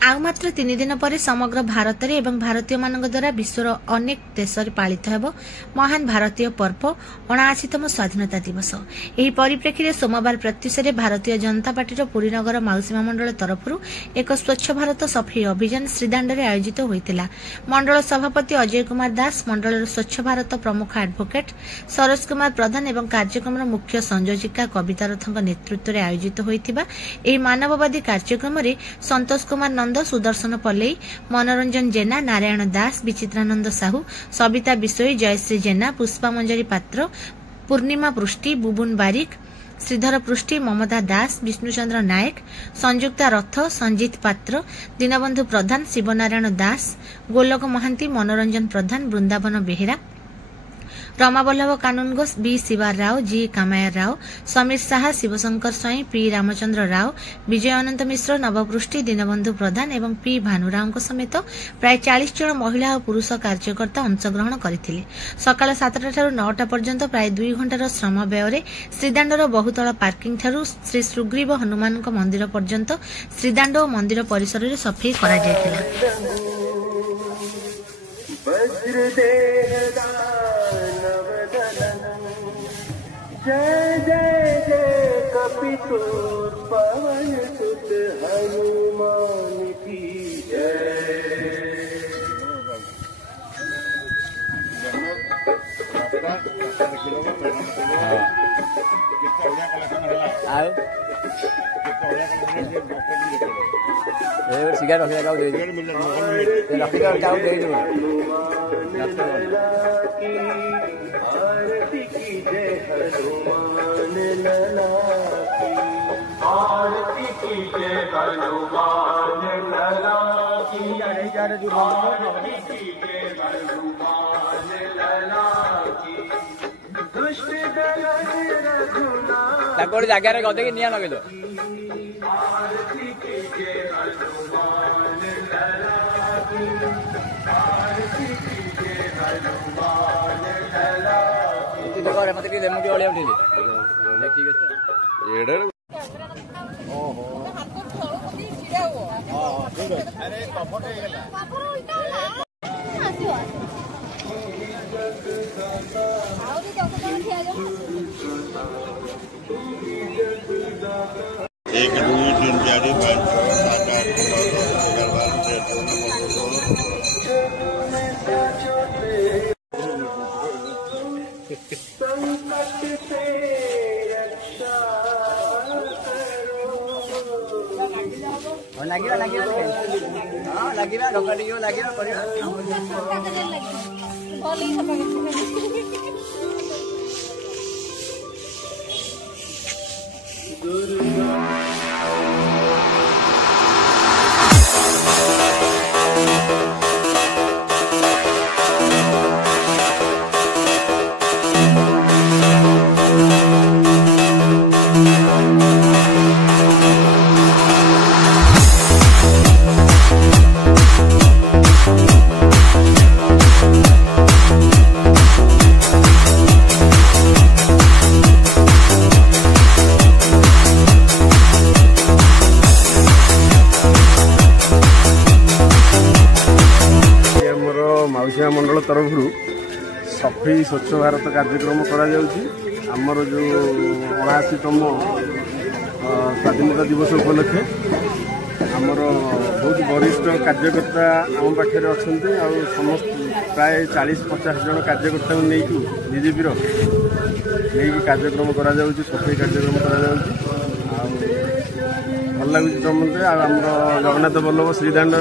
आउ मात्र 3 दिन पर समग्र भारत में एवं भारतीय मान द्वारा विश्वर अनेक देश में पालित होब महान भारतीय पर्व 79तम स्वाधीनता दिवस। यह परिप्रेक्षी में सोमवार प्रत्युष भारतीय जनता पार्टी पुरी नगर मौसीमा मंडल तरफ एक स्वच्छ भारत सफाई अभियान श्रीदाण्ड में आयोजित होता। मंडल सभापति अजय कुमार दास, मंडल स्वच्छ भारत प्रमुख एडवोकेट सरोज कुमार प्रधान एवं कार्यक्रम मुख्य संयोजिका कविता रथ नेतृत्व में आयोजित होता मानववादी कार्यक्रम में संतोष कुमार नंद, सुदर्शन पल्लई, मनोरंजन जेना, नारायण दास, विचित्रानंद साहू, सविता बिशोई, जयश्री जेना, पुष्पा मंजरी पात्र, पूर्णिमा पृष्टि, बुबुन बारिक, श्रीधर पृष्टि, ममता दास, विष्णुचंद्र नायक, संयुक्ता रथ, संजीत पात्र, दीनबंधु प्रधान, शिवनारायण दास, गोलक महांती, मनोरंजन प्रधान, वृंदावन बेहेरा, रमावल्लभ कानूनगोस, बी शिवा राव, जी कामाया राव, समीर साहा, शिवशंकर स्वाई, पी रामचंद्र राव, विजय अनंत मिश्र, नवपृष्टि, दीनबंधु प्रधान एवं पी भानुराव समेत प्राय 40 जन महिला और पुरुष कार्यकर्ता अंशग्रहण करथिले। सकाळ 7टा ठारू 9टा पर्यंत प्राय 2 घंटार श्रम व्यय श्रीदाण्डर बहुतल पार्किंग ठारू श्री सुग्रीव हनुमान मंदिर पर्यंत श्रीदाण्ड और मंदिर परिसर में सफाई करा जायतिला। जय जय जय कपितुर पवन सुत हनुमान की जय। सिगारेट रखी लगाओ दे रखी लगाओ दे आरती की जय हनुमान लला की, आरती की जय हनुमान लला की, आरती की जय हनुमान लला की। दुष्ट दलन रघुनाथ जगह गदे कि निया लगे दो। आरती की जय हनुमान लला की, आरती की जय हनुमान लला की। मत मुझे ओलिया उठे ठीक है। एक 2 3 4 5 6 7 संकट से रक्षा करो। लगे हाँ लगे ढोका लगे मौसीमा मंडल तरफ सफाई स्वच्छ भारत कार्यक्रम आमर जो 79तम स्वाधीनता दिवस उपलक्षे आमर बहुत वरिष्ठ कार्यकर्ता आम पाखे अच्छा समस्त प्राय 40-50 जन कार्यकर्ता नहीं बीजेपी नहीं कार्यक्रम करा सफाई कार्यक्रम करा भल लगुच समझते आम जगन्नाथ बल्लभ श्रीदाण्ड